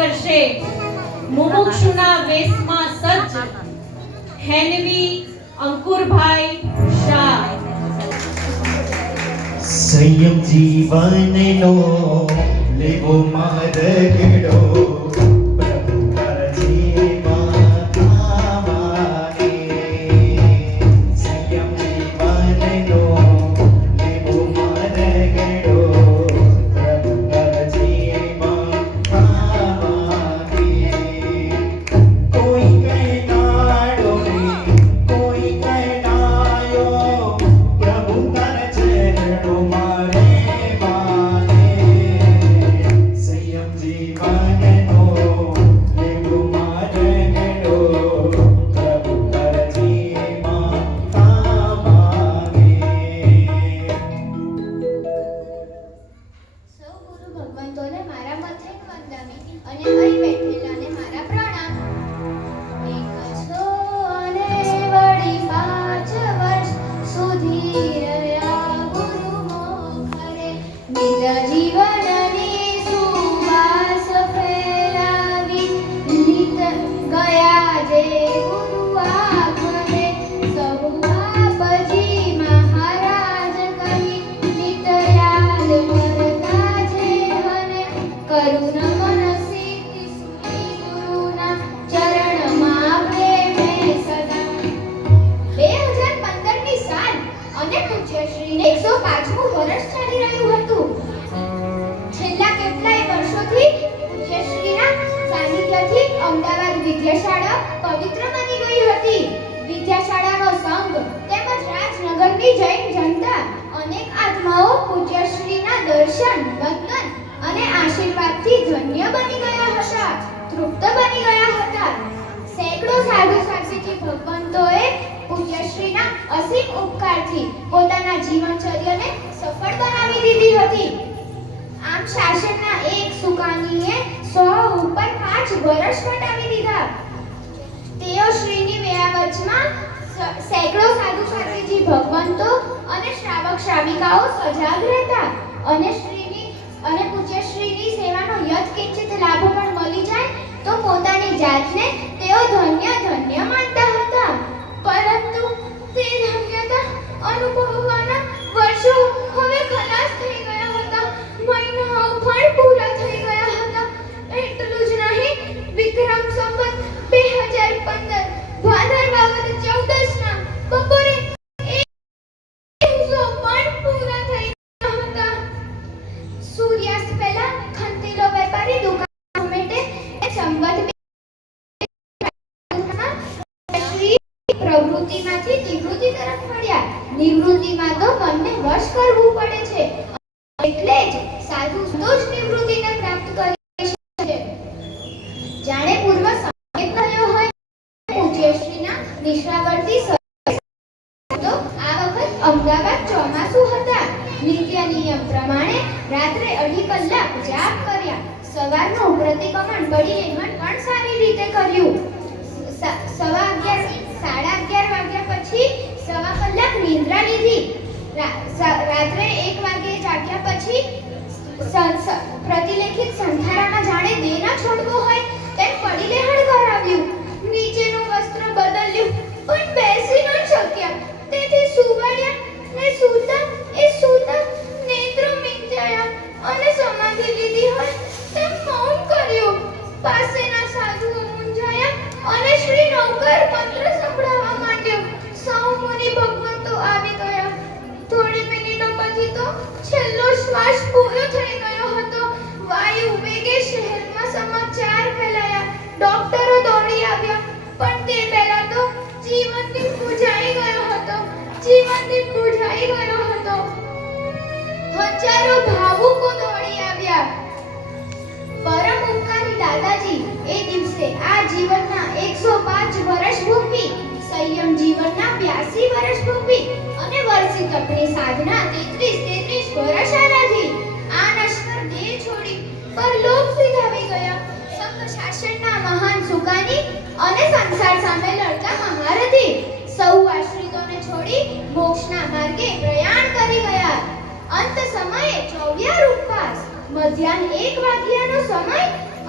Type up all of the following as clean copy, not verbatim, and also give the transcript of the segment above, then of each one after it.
કરશે મુમુક્ષુના વેશમાં સજ્જ હેનવી અંકુરભાઈ શાહ. સંયમ જીવનનો લેવો માર્ગડો અમદાવાદ વિદ્યાશાળા પવિત્ર બની ગઈ હતી. વિદ્યાશાળાનો સંઘ તેમજ રાજનગરની જૈન જનતા અનેક આત્માઓ પૂજ્યશ્રીના દર્શન, વંદન અને આશીર્વાદથી ધન્ય બની ગયા હતા, તૃપ્ત બની ગયા હતા. સેંકડો સાધુ સાધ્વીજી ભગવંતોએ પૂજ્યશ્રીના અસીમ ઉપકારથી પોતાના જીવનચર્યાને સફળ બનાવી દીધી હતી. આમ શાસનના એક સુકાનીએ 100 ઉપર 5 વર્ષ વટાવી દીધા. તેઓ શ્રીની વેળાવચમાં સેંકડો સાધુ સાધ્વીજી ભગવંતો અને શ્રાવક શ્રાવિકાઓ સજાગ રહેતા અને પૂજ્ય શ્રીની સેવાનો યથકિંચિત લાભ પણ મળી જાય તો પોતાની જાતને તેઓ ધન્ય ધન્ય માનતા હતા. પરંતુ તે ધન્યતા અનુભવવાના વર્ષો હવે ખલાસ થઈ ગયા હતા. મહિનાઓ પણ પૂરા થઈ ગયા હતા. એટલું જ નહીં, વિક્રમ સંવત 2015 ભાદરવા વદ 14ના બપોરે 1 દિવસો પણ પૂરા થઈ ગયા હતા. સૂર્યાસ્ત પહેલા ખંતીલો વેપારી દુકાન સમેટે સંવત શ્રી પ્રવૃત્તિમાંથી નિવૃત્તિ તરફ મળ્યા. નિવૃત્તિમાં તો મનને વશ કરવું પડે છે, એટલે જ સાધુ સંતોષ નિવૃત્તિને પ્રાપ્ત કરી છે. જાણે પૂર્વ સંકેત થયો હોય, પૂજ્યશ્રીના નિશ્રાવર્તી તો આ વખત અમદાવાદ ચોમાસું હતા. નિત્ય નિયમ પ્રમાણે રાત્રે 2.5 કલાક જાપ કર્યા. સવારનું પ્રતિક્રમણ બડી લેમન પણ સારી રીતે કર્યું. 11:30 વાગ્યા પછી 1.25 કલાક નિંદ્રા લીધી. રાત્રે 1 વાગે જાગ્યા પછી પ્રતિલેખિત સંધારામાં જાણે દેહ ન છોડવો હોય તેમ પડી લેહડ કરાવ્યું. નીચેનું વસ્ત્ર બદલ્યું પણ બેસી ન શક્યા, તેથી સુવડ્યા ને સૂતા નેત્રો મીંચાયા અને સમાધિ લીધી હોય તેમ મૌન કર્યું. પાસેના સાધુઓ મૂંઝાયા અને શ્રી નૌકર મંત્ર સંભળાવવા માંડ્યો. સૌ મુનિ ભગવંતો આવી ગયા. થોડી મિનિટો પછી તો છેલ્લો શ્વાસ પૂરો થઈ ગયો હતો. વાયુ વેગે શહેરમાં સમાચાર ફેલાયા. ડોક્ટરો દોડી આવ્યા, પણ તે પહેલા તો જીવનદીપ બુઝાઈ ગયો હતો. હજારો ભાવુકો દોડી આવ્યા. પરમ ઉપકારી દાદાજી એ દિવસે આ જીવનના 105 વર્ષ ભોગવી, સંયમ જીવનના 82 વર્ષ ભોગવી અને વર્ષી તપની સાધના 33 વર્ષ આરાધી આ નશ્વર દેહ છોડી પરલોક સિધાવી ગયા. સંઘ શાસનના મહાન સુકાની અને સંસાર સામે લડતા મહારથી સૌ આશ્રિતોને છોડી મોક્ષના માર્ગે પ્રયાણ કરી ગયા. અંત સમયે 24 ઉપવાસ, મધ્યાહન 1 વાગ્યાનો સમય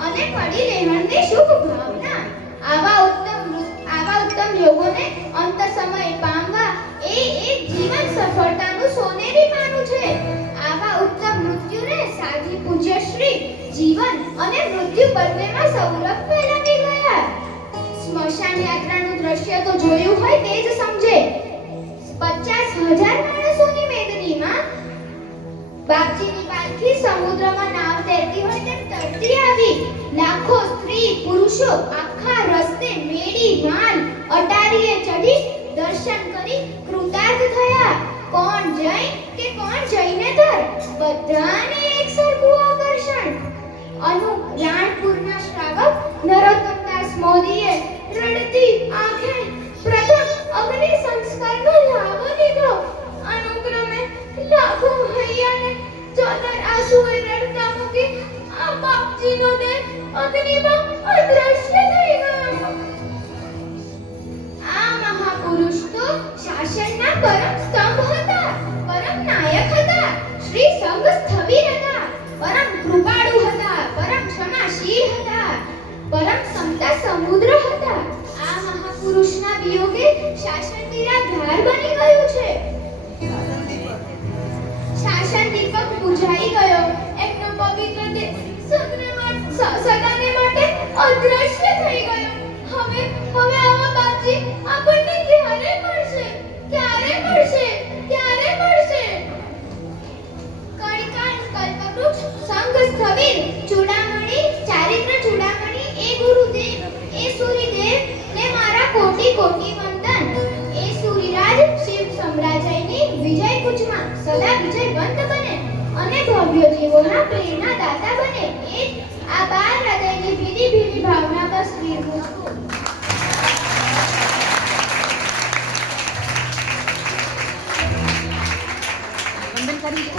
અને પડી શુભ ભાવના. આવા ઉત્તમ યોગોને અંત સમયે પામવા એ એક જીવન સફળતાનું સોનેરી પાનું છે. આવા ઉત્તમ મૃત્યુને સાધી પૂજ્ય શ્રી જીવન અને મૃત્યુ બંનેમાં સૌરભ ફેલાવી ગયા. સ્મશાન યાત્રાનું દ્રશ્ય તો જોયું હોય તે જ સમજે. 50,000 માણસોની મેદનીમાં બાપજીની પાલખી સમુદ્રમાં નાવ તરતી હોય તેમ તરતી આવી. લાખો સ્ત્રી પુરુષો આખા રસ્તે મેડી માલ અટારીએ ચડી દર્શન કરી કૃતાર્થ થયા. કોણ જૈન કે કોણ જૈનેતર, બધાને એક સરખું આકર્ષણ. રાણપુરના શ્રાવક નરોત્તમદાસ મોદીએ રડતી આંખે પ્રથમ અગ્નિ સંસ્કારનો લાભ લીધો. અનુક્રમે લાખો હૈયાને ચોદર આંસુએ રડતા મૂકી આ બાપજીનો દેહ અગ્નિમાં અદ્રશ્ય થઈ ગયો. આ મહાપુરુષ તો શાસનના પરમ સ્તંભ હતા, પરમ નાયક હતા, શ્રી સંઘ સ્થવિર હતા, પરમ કૃપાળુ હતા, પરમ ક્ષમાશીલ હતા, પરમ સમતા સમુદ્ર હતા. આ મહાપુરુષના વિયોગે શાસન નિરાધાર બની ગયું છે. શાસન દીપક બુઝાઈ ગયો. એમનો પવિત્ર દેહ સદાને માટે અદ્રશ્ય થઈ ગયો. હવે આવા બાપજી આપણને ક્યારે મળશે? ક્યારે મળશે? ક્યારે મળશે? કળિકાળ કલ્પવૃક્ષ સંઘ સ્થવિર ચૂડામણી ચારિત્ર ચૂડામણી એ ગુરુદેવ એ સૂર્યદેવ ને મારા કોટી કોટી વંદન. એ સૂર્યરાજ શિવ સામ્રાજ્યની વિજય કુચમાં સદા વિજયવંત બને અને ભવ્ય જીવોના પ્રેરણા દાતા બને. એ જ આ બાર હૃદયની ભીની ભીની ભાવના બસ વિરમું છું. વંદન કરી